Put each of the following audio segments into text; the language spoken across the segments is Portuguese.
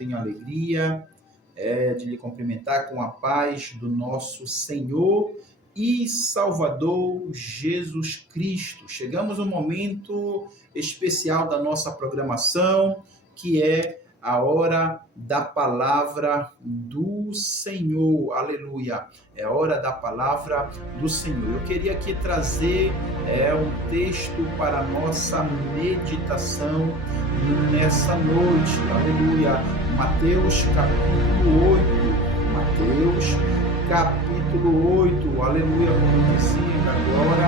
Tenho alegria de lhe cumprimentar com a paz do nosso Senhor e Salvador Jesus Cristo. Chegamos a um momento especial da nossa programação, que é a hora da palavra do Senhor. Aleluia! É a hora da palavra do Senhor. Eu queria aqui trazer um texto para a nossa meditação nessa noite. Aleluia! Mateus capítulo 8. Mateus capítulo 8. Aleluia! Como dizia agora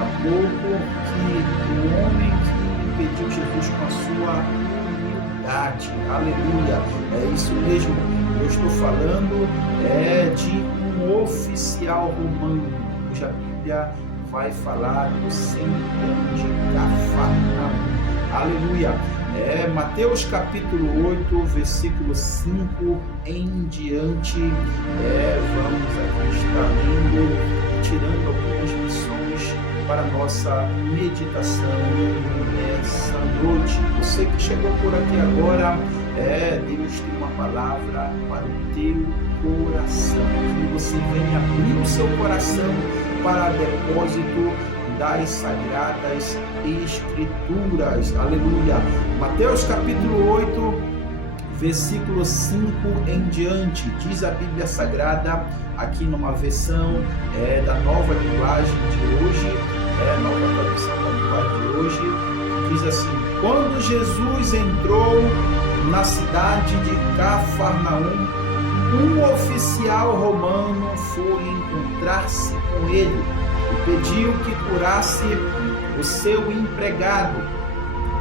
há pouco, que o homem que impediu Jesus com a sua aleluia, é isso mesmo, eu estou falando de um oficial romano, cuja Bíblia vai falar do centurião de Cafarnaum, aleluia, Mateus capítulo 8, versículo 5 em diante, vamos aqui estar lendo e tirando algumas lições para a nossa meditação nessa noite. Você que chegou por aqui agora, Deus tem uma palavra para o teu coração. Que você venha abrir o seu coração para depósito das Sagradas Escrituras. Aleluia! Mateus capítulo 8, versículo 5 em diante, diz a Bíblia Sagrada, aqui numa versão da nova linguagem de hoje, nova tradução da linguagem de hoje, diz assim: quando Jesus entrou na cidade de Cafarnaum, um oficial romano foi encontrar-se com ele e pediu que curasse o seu empregado.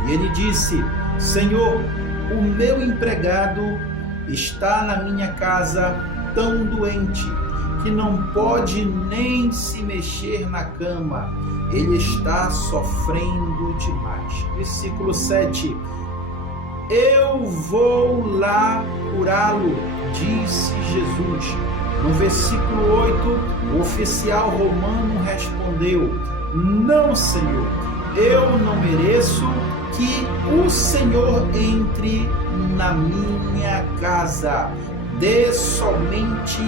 E ele disse: Senhor, o meu empregado está na minha casa tão doente que não pode nem se mexer na cama. Ele está sofrendo demais. Versículo 7. Eu vou lá curá-lo, disse Jesus. No versículo 8, o oficial romano respondeu: não, Senhor, eu não mereço que o Senhor entre na minha casa. Dê somente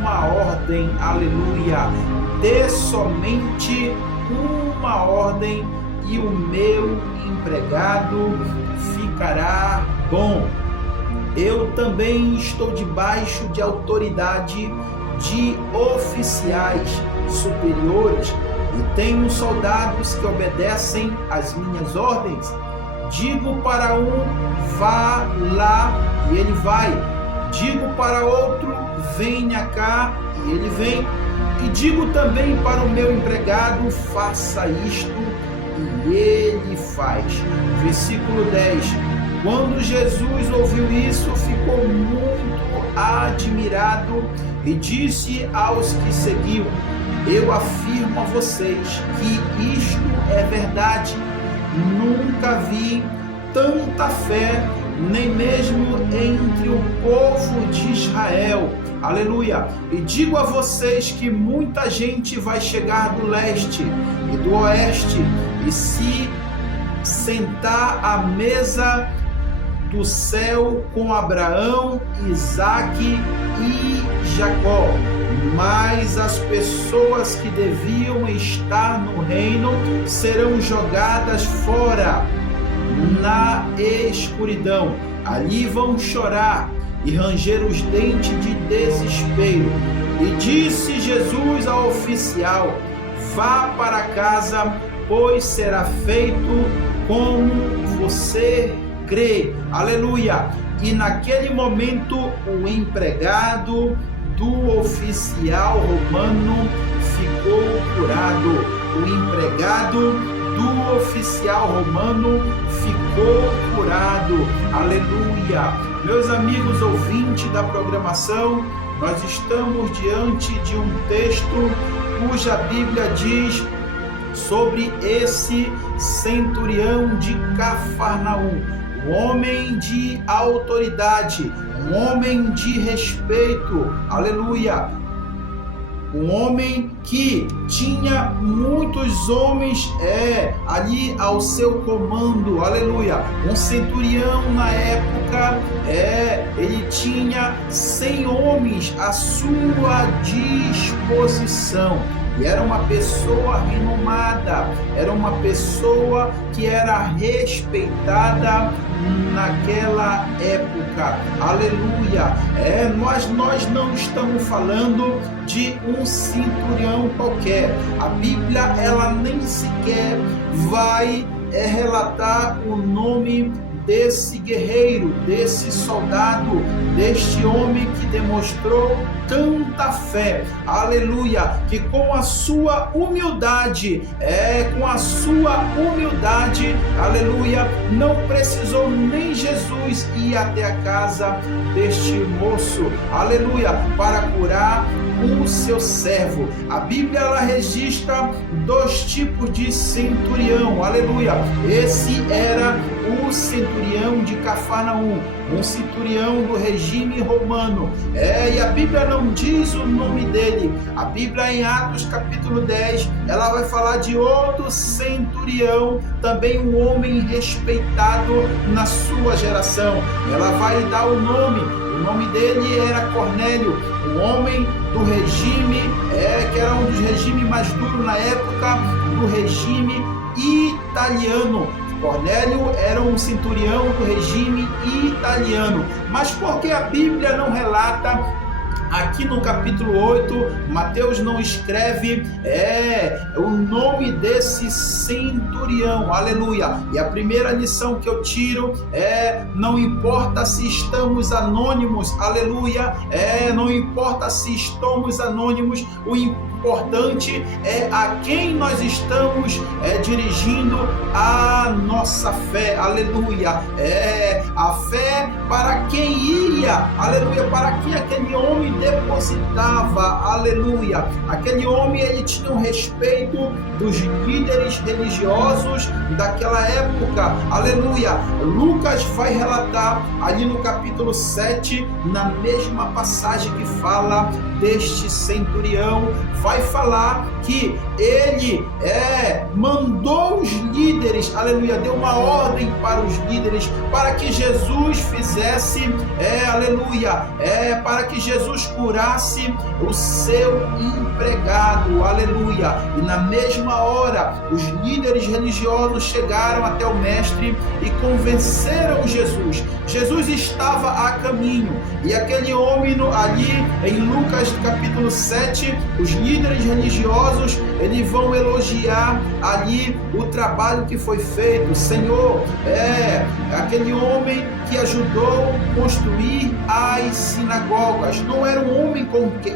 uma ordem, aleluia, dê somente uma ordem e o meu empregado ficará bom. Eu também estou debaixo de autoridade de oficiais superiores e tenho soldados que obedecem às minhas ordens. Digo para um, vá lá, e ele vai. Digo para outro, venha cá, e ele vem. E digo também para o meu empregado, faça isto, e ele faz. Versículo 10. Quando Jesus ouviu isso, ficou muito admirado e disse aos que seguiam: eu afirmo a vocês que isto é verdade. Nunca vi tanta fé, nem mesmo entre o povo de Israel. Aleluia! E digo a vocês que muita gente vai chegar do leste e do oeste e se sentar à mesa do céu com Abraão, Isaque e Jacó. Mas as pessoas que deviam estar no reino serão jogadas fora na escuridão. Ali vão chorar e ranger os dentes de desespero. E disse Jesus ao oficial: vá para casa, pois será feito como você crê. Aleluia! E naquele momento o empregado do oficial romano ficou curado. O empregado do oficial romano ficou curado. Aleluia! Meus amigos ouvintes da programação, nós estamos diante de um texto cuja Bíblia diz sobre esse centurião de Cafarnaum, um homem de autoridade, um homem de respeito. Aleluia! um homem que tinha muitos homens ali ao seu comando, aleluia. Um centurião na época, ele tinha 100 homens à sua disposição. E era uma pessoa renomada, era uma pessoa que era respeitada naquela época, aleluia. Nós não estamos falando de um centurião qualquer. A Bíblia, ela nem sequer vai relatar o nome desse guerreiro, desse soldado, deste homem que demonstrou tanta fé, aleluia, que com a sua humildade, aleluia, não precisou nem Jesus ir até a casa deste moço, aleluia, para curar o seu servo. A Bíblia, ela registra 2 tipos de centurião, aleluia. Esse era o centurião de Cafarnaum, um centurião do regime romano, e a Bíblia não diz o nome dele. A Bíblia, em Atos capítulo 10, ela vai falar de outro centurião, também um homem respeitado na sua geração. Ela vai dar o nome dele era Cornélio, um homem do regime, que era um dos regimes mais duros na época, do regime italiano. Cornélio era um centurião do regime italiano. Mas por que a Bíblia não relata aqui no capítulo 8, Mateus não escreve o nome desse centurião, aleluia? E a primeira lição que eu tiro não importa se estamos anônimos, aleluia, não importa se estamos anônimos, o importante é a quem nós estamos dirigindo a nossa fé, aleluia. A fé para quem ia, aleluia, para quem aquele homem depositava, aleluia. Aquele homem, ele tinha um respeito dos líderes religiosos daquela época, aleluia. Lucas vai relatar ali no capítulo 7, na mesma passagem que fala deste centurião, vai falar que ele mandou os líderes, aleluia, deu uma ordem para os líderes para que Jesus fizesse, aleluia, para que Jesus curasse o seu empregado, aleluia. E na mesma hora, os líderes religiosos chegaram até o mestre e convenceram Jesus. Jesus estava a caminho, e aquele homem ali em Lucas capítulo 7, os líderes religiosos, eles vão elogiar ali o trabalho que foi feito. Senhor, aquele homem que ajudou a construir as sinagogas, não era um homem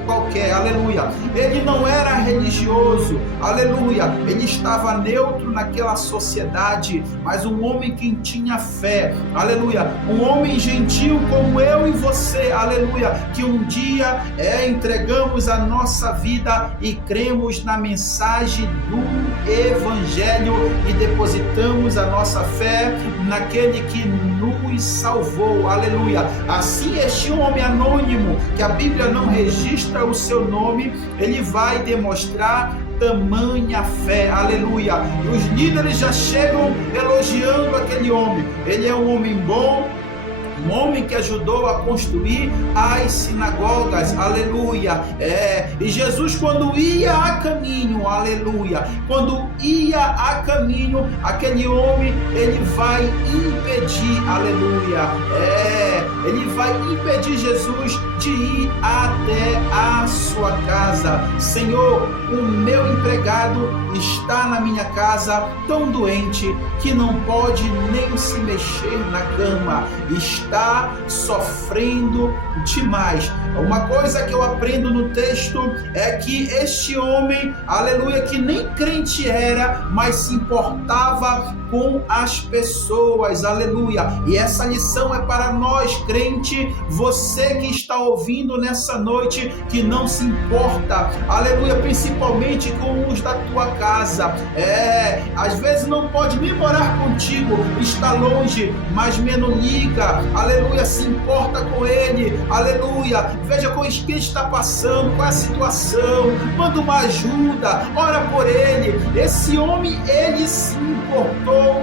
qualquer, aleluia. Ele não era religioso, aleluia. Ele estava neutro naquela sociedade, mas um homem que tinha fé, aleluia. Um homem gentil como eu e você, aleluia, que um dia entregamos a nossa vida e cremos na mensagem do Evangelho e depositamos a nossa fé naquele que nos salvou, aleluia. Assim, este homem anônimo, que a Bíblia não registra o seu nome, ele vai demonstrar tamanha fé, aleluia. E os líderes já chegam elogiando aquele homem. Ele é um homem bom, um homem que ajudou a construir as sinagogas, aleluia. E Jesus, quando ia a caminho, aleluia, quando ia a caminho, aquele homem, ele vai impedir, aleluia, ele vai impedir Jesus de ir até a sua casa. Senhor, o meu empregado está na minha casa tão doente que não pode nem se mexer na cama, está sofrendo demais. Uma coisa que eu aprendo no texto é que este homem, aleluia, que nem crente era, mas se importava com as pessoas, aleluia. E essa lição é para nós, crente, você que está ouvindo nessa noite, que não se importa, aleluia, principalmente com os da tua casa. Às vezes não pode nem morar contigo, está longe, mas menos liga, aleluia, se importa com ele, aleluia, veja com o que está passando, qual é a situação, manda uma ajuda, ora por ele. Esse homem, ele se importou,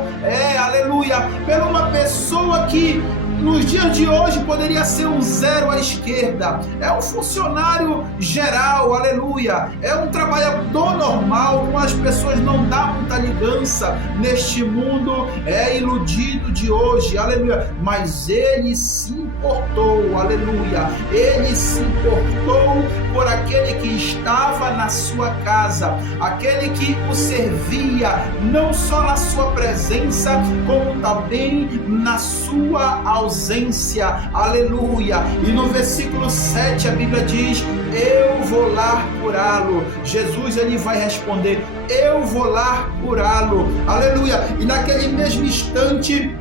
aleluia, por uma pessoa que nos dias de hoje poderia ser um zero à esquerda, é um funcionário geral, aleluia, é um trabalhador normal, como as pessoas não dão muita ligança neste mundo iludido de hoje, aleluia, mas ele se importou, aleluia, ele se importou por aquele que estava na sua casa, aquele que o servia, não só na sua presença, como também na sua ausência, aleluia. E no versículo 7 a Bíblia diz: eu vou lá curá-lo. Jesus, ele vai responder: eu vou lá curá-lo, aleluia. E naquele mesmo instante,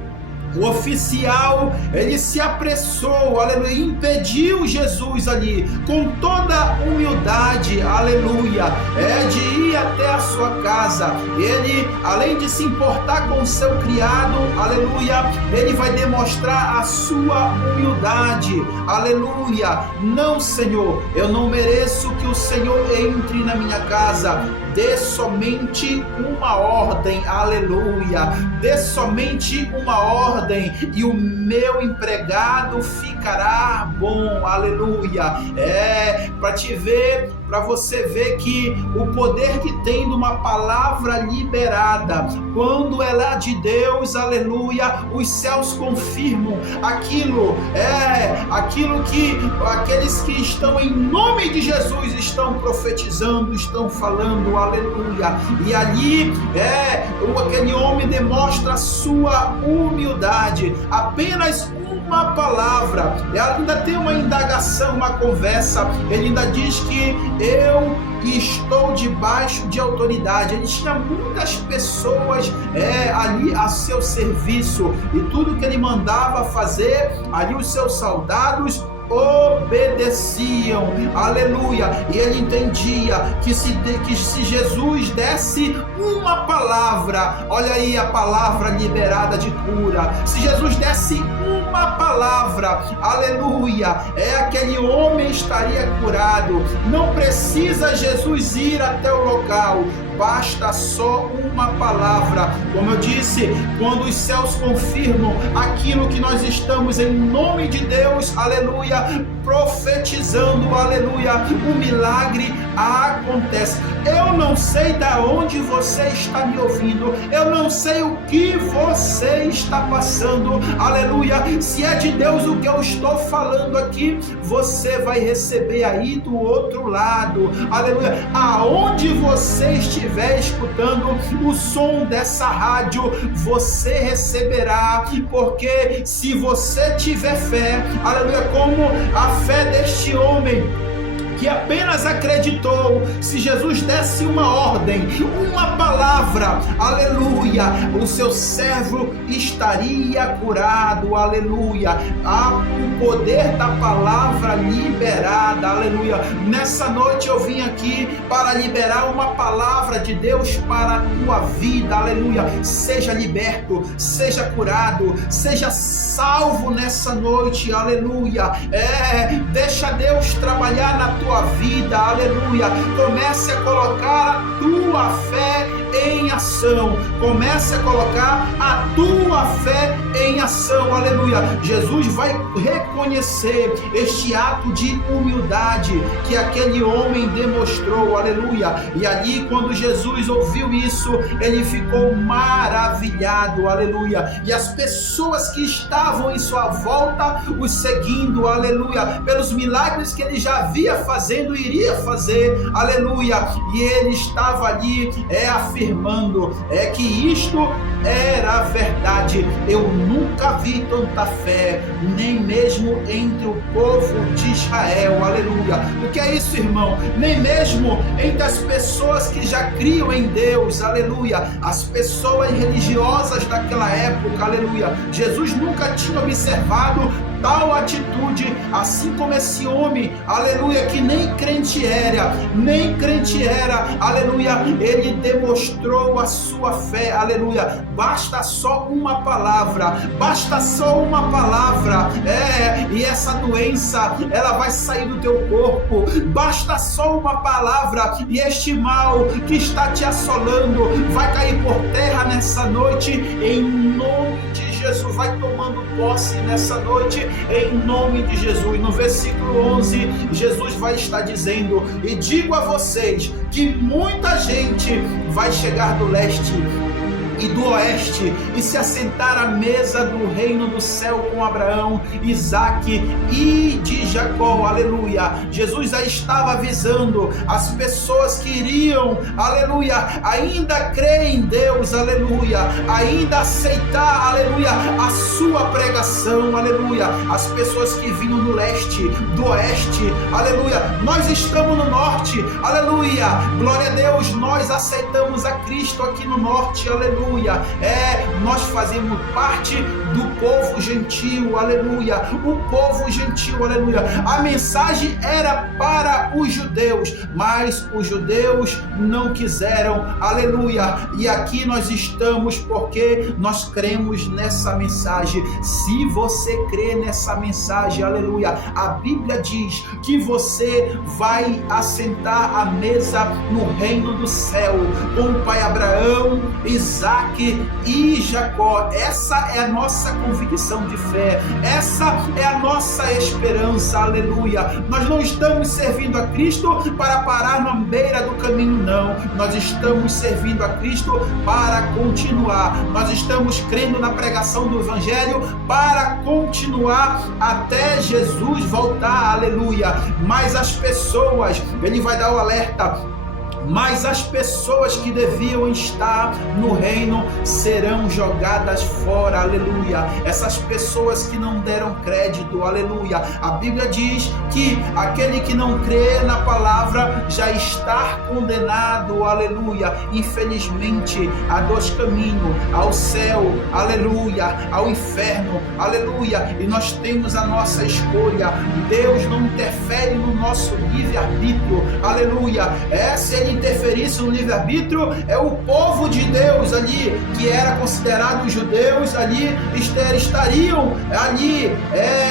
o oficial, ele se apressou, aleluia, impediu Jesus ali, com toda humildade, aleluia, de ir até a sua casa. Ele, além de se importar com o seu criado, aleluia, ele vai demonstrar a sua humildade, aleluia. Não, Senhor, eu não mereço que o Senhor entre na minha casa. Dê somente uma ordem, aleluia, dê somente uma ordem e o meu empregado ficará bom, aleluia. Para você ver que o poder que tem de uma palavra liberada, quando ela é de Deus, aleluia, os céus confirmam aquilo que aqueles que estão em nome de Jesus estão profetizando, estão falando, aleluia. E ali aquele homem demonstra a sua humildade, apenas uma palavra. Ela ainda tem uma indagação, uma conversa. Ele ainda diz que eu estou debaixo de autoridade. Ele tinha muitas pessoas ali a seu serviço, e tudo que ele mandava fazer, ali os seus soldados obedeciam, aleluia. E ele entendia que se Jesus desse uma palavra, olha aí a palavra liberada de cura, se Jesus desse uma palavra, aleluia, aquele homem estaria curado. Não precisa Jesus ir até o local, basta só uma palavra. Como eu disse, quando os céus confirmam aquilo que nós estamos em nome de Deus, aleluia, profetizando, aleluia, o milagre acontece. Eu não sei da onde você está me ouvindo, eu não sei o que você está passando, aleluia. Se é de Deus o que eu estou falando aqui, você vai receber aí do outro lado, aleluia. Aonde você estiver escutando o som dessa rádio, você receberá, porque se você tiver fé, aleluia, como a fé deste homem que apenas acreditou, se Jesus desse uma ordem, uma palavra, aleluia, o seu servo estaria curado, aleluia. O poder da palavra liberada, aleluia. Nessa noite eu vim aqui para liberar uma palavra de Deus para a tua vida, aleluia. Seja liberto, seja curado, seja salvo nessa noite, aleluia. Deixa Deus trabalhar na tua vida, aleluia. Comece a colocar a tua fé em ação, comece a colocar a tua fé em ação, aleluia. Jesus vai reconhecer este ato de humildade que aquele homem demonstrou, aleluia. E ali, quando Jesus ouviu isso, ele ficou maravilhado, aleluia. E as pessoas que estavam em sua volta os seguindo, aleluia, pelos milagres que ele já havia fazendo, iria fazer, aleluia. E ele estava ali afirmando que isto era verdade. Eu nunca vi tanta fé, nem mesmo entre o povo de Israel, aleluia. O que é isso, irmão? Nem mesmo entre as pessoas que já criam em Deus, aleluia, as pessoas religiosas daquela época, aleluia. Jesus nunca tinha observado tal atitude, assim como esse homem, aleluia, que nem crente era, aleluia, ele demonstrou a sua fé, aleluia. Basta só uma palavra, e essa doença, ela vai sair do teu corpo. Basta só uma palavra e este mal que está te assolando vai cair por terra nessa noite, em nome de Jesus. Vai tomando posse nessa noite, em nome de Jesus. No versículo 11, Jesus vai estar dizendo: e digo a vocês que muita gente vai chegar do leste e do oeste e se assentar à mesa do reino do céu com Abraão, Isaque e de Jacó, aleluia. Jesus já estava avisando as pessoas que iriam, aleluia, ainda crer em Deus, aleluia, ainda aceitar, aleluia, a sua pregação, aleluia. As pessoas que vinham do leste, do oeste, aleluia. Nós estamos no norte, aleluia, glória a Deus, nós aceitamos a Cristo aqui no norte, aleluia. Nós fazemos parte do povo gentil, aleluia, o povo gentil, aleluia. A mensagem era para os judeus, mas os judeus não quiseram, aleluia, e aqui nós estamos porque nós cremos nessa mensagem. Se você crê nessa mensagem, aleluia, a Bíblia diz que você vai assentar à mesa no reino do céu com o pai Abraão, Isaque e Jacó. Essa é a nossa convicção de fé, essa é a nossa esperança, aleluia. Nós não estamos servindo a Cristo para parar na beira do caminho, não. Nós estamos servindo a Cristo para continuar. Nós estamos crendo na pregação do Evangelho para continuar até Jesus voltar, aleluia. Mas as pessoas, ele vai dar o alerta, mas as pessoas que deviam estar no reino serão jogadas fora, aleluia. Essas pessoas que não deram crédito, aleluia. A Bíblia diz que aquele que não crê na palavra já está condenado, aleluia. Infelizmente, há dois caminhos: ao céu, aleluia, ao inferno, aleluia. E nós temos a nossa escolha. Deus não interfere no nosso livre-arbítrio, aleluia. Se ele interferisse no livre-arbítrio, o povo de Deus ali, que era considerado os judeus, ali estariam ali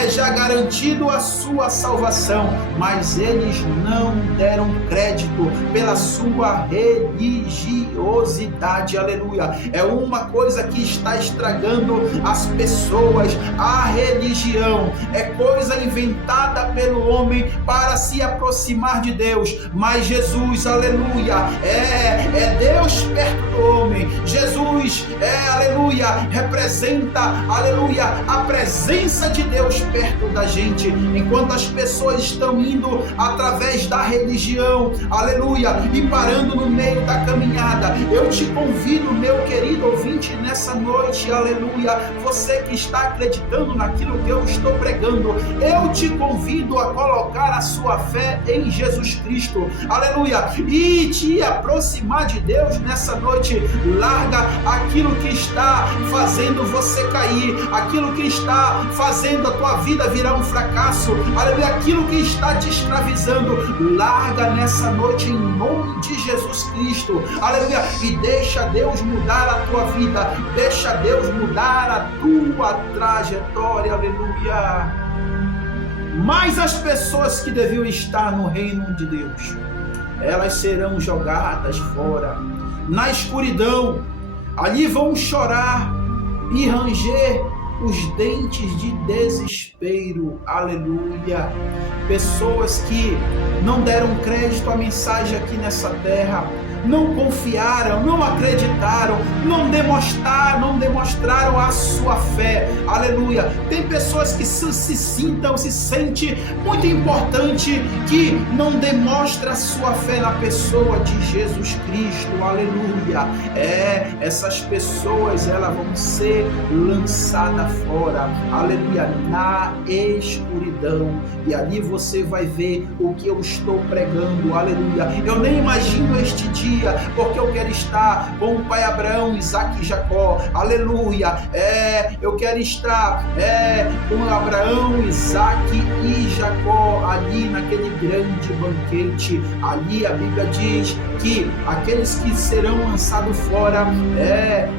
já garantido a sua salvação, mas eles não deram crédito pela sua religiosidade, aleluia. É uma coisa que está estragando as pessoas. A religião é coisa inventada pelo homem para se aproximar de Deus, mas Jesus, aleluia, é Deus perto do homem. Jesus aleluia, representa, aleluia, a presença de Deus perto da gente. Enquanto as pessoas estão indo através da religião, aleluia, e parando no meio da caminhada, eu te convido, meu querido ouvinte, nessa noite, aleluia, você que está acreditando naquilo que eu estou pregando, eu te convido a colocar a sua fé em Jesus Cristo, aleluia, e te aproximar de Deus nessa noite. Larga aquilo que está fazendo você cair, aquilo que está fazendo a tua vida virar um fracasso, aleluia, aquilo que está te escravizando. Larga nessa noite em nome de Jesus Cristo, aleluia, e deixa Deus mudar a tua vida, deixa Deus mudar a tua trajetória, aleluia. Mas as pessoas que deviam estar no reino de Deus, elas serão jogadas fora, na escuridão. Ali vão chorar e ranger os dentes de desespero, aleluia. Pessoas que não deram crédito à mensagem aqui nessa terra, não confiaram, não acreditaram, não demonstraram a sua fé, aleluia. Tem pessoas que se sente muito importante, que não demonstra a sua fé na pessoa de Jesus Cristo, aleluia. Essas pessoas, elas vão ser lançadas lá fora, aleluia, na escuridão, e ali você vai ver o que eu estou pregando, aleluia. Eu nem imagino este dia, porque eu quero estar com o pai Abraão, Isaac e Jacó, aleluia. Eu quero estar com Abraão, Isaac e Jacó ali naquele grande banquete. Ali a Bíblia diz que aqueles que serão lançados fora,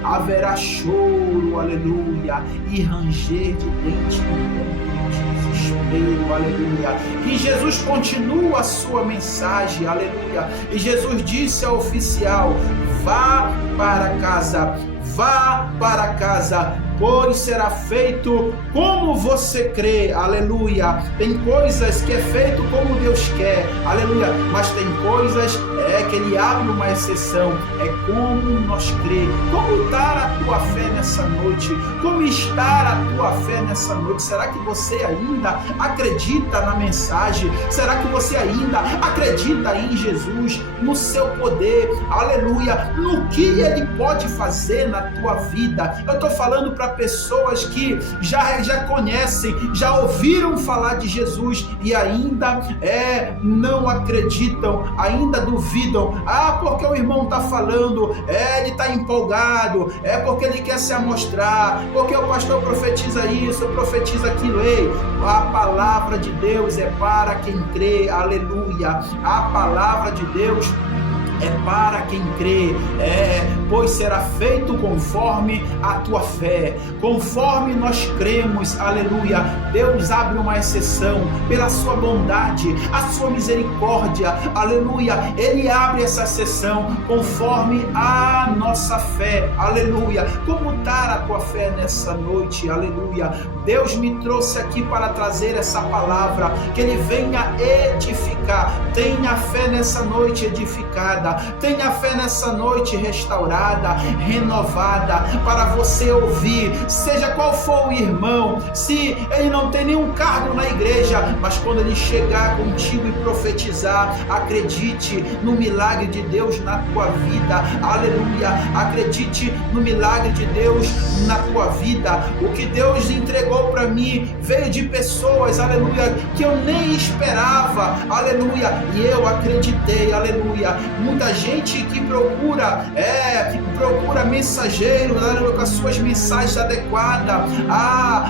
haverá choro, aleluia, e ranger de dente em desespero, aleluia. E Jesus continua a sua mensagem, aleluia. E Jesus disse ao oficial: vá para casa, pois será feito como você crê, aleluia. Tem coisas que é feito como Deus quer, aleluia, mas tem coisas que Ele abre uma exceção, é como nós crê. Como está a tua fé nessa noite? Como está a tua fé nessa noite? Será que você ainda acredita na mensagem? Será que você ainda acredita em Jesus, no seu poder, aleluia, no que Ele pode fazer na tua vida? Eu estou falando para pessoas que já conhecem, já ouviram falar de Jesus e ainda não acreditam, ainda duvidam. Porque o irmão está falando, ele está empolgado, porque ele quer se amostrar, porque o pastor profetiza isso, profetiza aquilo. Ei, a palavra de Deus é para quem crê, aleluia. A palavra de Deus é para quem crê, pois será feito conforme a tua fé, conforme nós cremos, aleluia. Deus abre uma exceção pela sua bondade, a sua misericórdia, aleluia. Ele abre essa exceção conforme a nossa fé, aleluia. Como está a tua fé nessa noite, aleluia? Deus me trouxe aqui para trazer essa palavra, que Ele venha edificar. Tenha fé nessa noite edificada, tenha fé nessa noite restaurada, renovada, para você ouvir, seja qual for o irmão, se ele não tem nenhum cargo na igreja, mas quando ele chegar contigo e profetizar, acredite no milagre de Deus na tua vida, aleluia. Acredite no milagre de Deus na tua vida. O que Deus entregou para mim veio de pessoas, aleluia, que eu nem esperava, aleluia, e eu acreditei, aleluia. Muita gente que procura mensageiros, aleluia, com as suas mensagens adequadas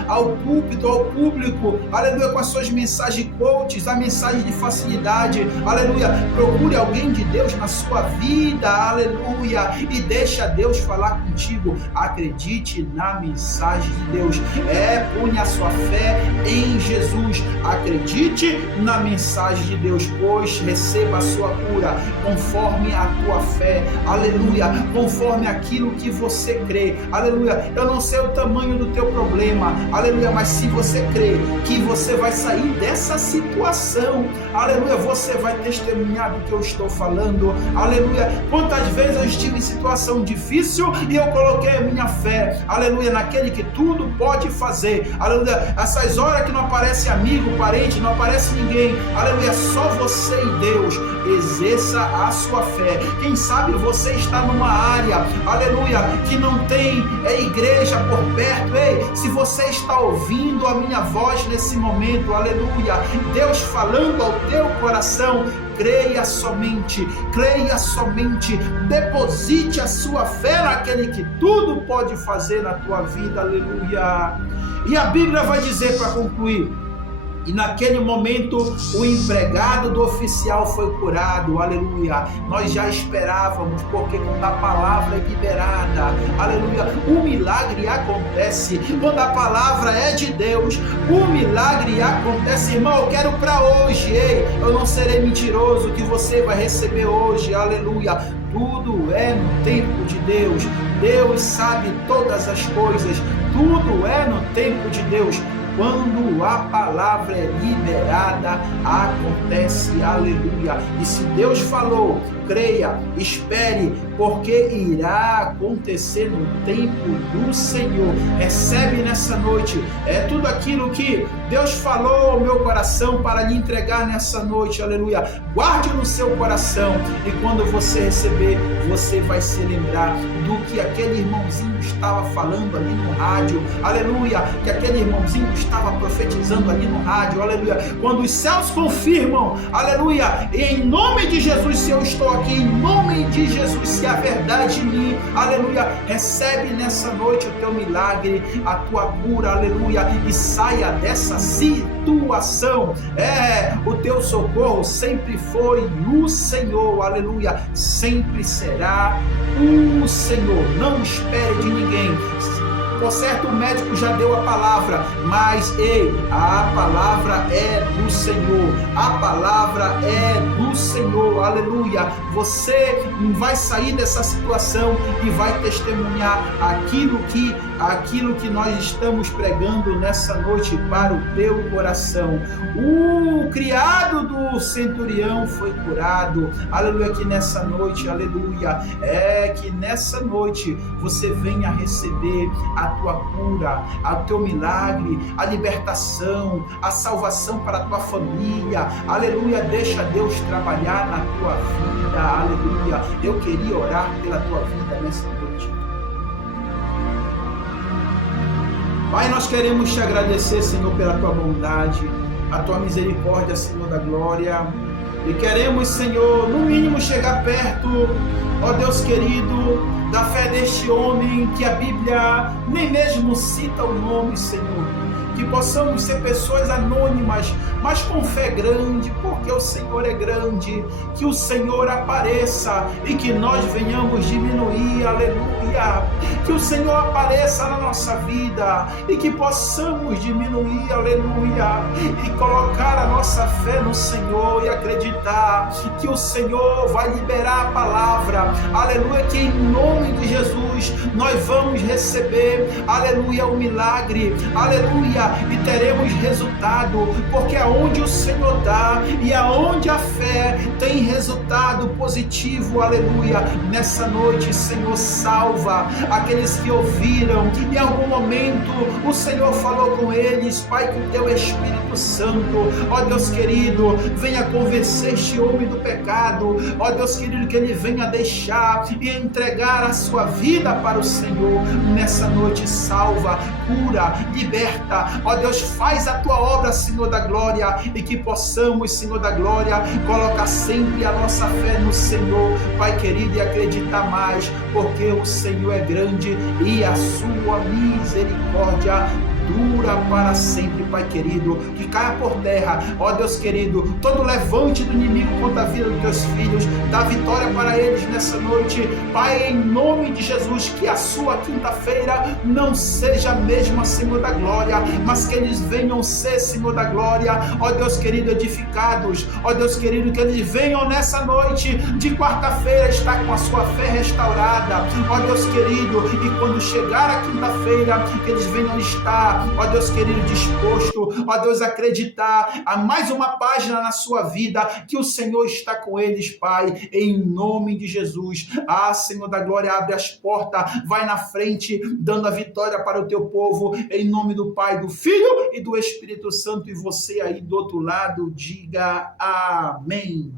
ao púlpito, ao público, aleluia, com as suas mensagens coaches, a mensagem de facilidade, aleluia. Procure alguém de Deus na sua vida, aleluia, e deixa Deus falar contigo. Acredite na mensagem de Deus, ponha a sua fé em Jesus, acredite na mensagem de Deus, pois receba a sua cura conforme a tua fé, aleluia, conforme aquilo que você crê, aleluia. Eu não sei o tamanho do teu problema, aleluia, mas se você crê que você vai sair dessa situação, aleluia, você vai testemunhar do que eu estou falando, aleluia. Quantas vezes eu estive em situação difícil e eu coloquei a minha fé, aleluia, naquele que tudo pode fazer, aleluia. Essas horas que não aparece amigo, parente, não aparece ninguém, aleluia, só você e Deus. Exerça a sua fé. Quem sabe você está numa área, aleluia, que não tem igreja por perto. Ei, se você está ouvindo a minha voz nesse momento, aleluia, Deus falando ao teu coração, creia somente, deposite a sua fé naquele que tudo pode fazer na tua vida, aleluia. E a Bíblia vai dizer, para concluir, e naquele momento o empregado do oficial foi curado, aleluia. Nós já esperávamos, porque quando a palavra é liberada, aleluia, o milagre acontece. Quando a palavra é de Deus, o milagre acontece. Irmão, eu quero para hoje, eu não serei mentiroso, que você vai receber hoje, aleluia. Tudo é no tempo de Deus. Deus sabe todas as coisas, tudo é no tempo de Deus. Quando a palavra é liberada, acontece, aleluia. E se Deus falou, creia, espere, porque irá acontecer no tempo do Senhor. Recebe nessa noite tudo aquilo que Deus falou ao meu coração para lhe entregar nessa noite, aleluia. Guarde no seu coração, e quando você receber, você vai se lembrar do que aquele irmãozinho estava falando ali no rádio, aleluia, que aquele irmãozinho estava profetizando ali no rádio, aleluia. Quando os céus confirmam, aleluia, em nome de Jesus, se eu estou aqui, em nome de Jesus, se a verdade em mim, aleluia, recebe nessa noite o teu milagre, a tua cura, aleluia, e saia dessa situação. O teu socorro sempre foi o Senhor, aleluia, sempre será o Senhor. Não espere de ninguém. Por certo, o médico já deu a palavra, mas a palavra é do Senhor, a palavra é do Senhor, aleluia. Você vai sair dessa situação e vai testemunhar aquilo que nós estamos pregando nessa noite para o teu coração. O criado do centurião foi curado, aleluia, que nessa noite, aleluia, que nessa noite você venha receber a tua cura, o teu milagre, a libertação, a salvação para a tua família, aleluia. Deixa Deus trabalhar na tua vida, aleluia. Eu queria orar pela tua vida nessa noite. Pai, nós queremos te agradecer, Senhor, pela tua bondade, a tua misericórdia, Senhor da glória, e queremos, Senhor, no mínimo chegar perto, ó Deus querido, da fé deste homem que a Bíblia nem mesmo cita o nome, Senhor. Que possamos ser pessoas anônimas, mas com fé grande, porque o Senhor é grande. Que o Senhor apareça e que nós venhamos diminuir, aleluia. Que o Senhor apareça na nossa vida e que possamos diminuir, aleluia, e colocar a nossa fé no Senhor e acreditar que o Senhor vai liberar a palavra, aleluia, que em nome de Jesus nós vamos receber, aleluia, o milagre, aleluia, e teremos resultado, porque aonde o Senhor dá e aonde a fé tem resultado positivo, aleluia. Nessa noite, Senhor, salva aqueles que ouviram, que em algum momento o Senhor falou com eles, Pai, com o teu Espírito Santo, ó Deus querido, venha convencer este homem do pecado, ó Deus querido, que ele venha deixar e entregar a sua vida para o Senhor. Nessa noite, salva, cura, liberta, ó Deus, faz a tua obra, Senhor da glória, e que possamos, Senhor da glória, colocar sempre a nossa fé no Senhor, Pai querido, e acreditar mais, porque o Senhor é grande e a sua misericórdia dura para sempre, Pai querido. Que caia por terra, ó Deus querido, todo levante do inimigo contra a vida dos teus filhos, dá vitória para eles nessa noite, Pai, em nome de Jesus. Que a sua quinta-feira não seja a mesma, Senhor da glória, mas que eles venham ser, Senhor da glória, ó Deus querido, edificados, ó Deus querido, que eles venham nessa noite de quarta-feira estar com a sua fé restaurada, ó Deus querido, e quando chegar a quinta-feira, que eles venham estar, ó Deus querido, disposto, ó Deus, acreditar a mais uma página na sua vida, que o Senhor está com eles, Pai, em nome de Jesus. Senhor da glória, abre as portas, vai na frente, dando a vitória para o teu povo, em nome do Pai, do Filho e do Espírito Santo. E você aí do outro lado, diga amém.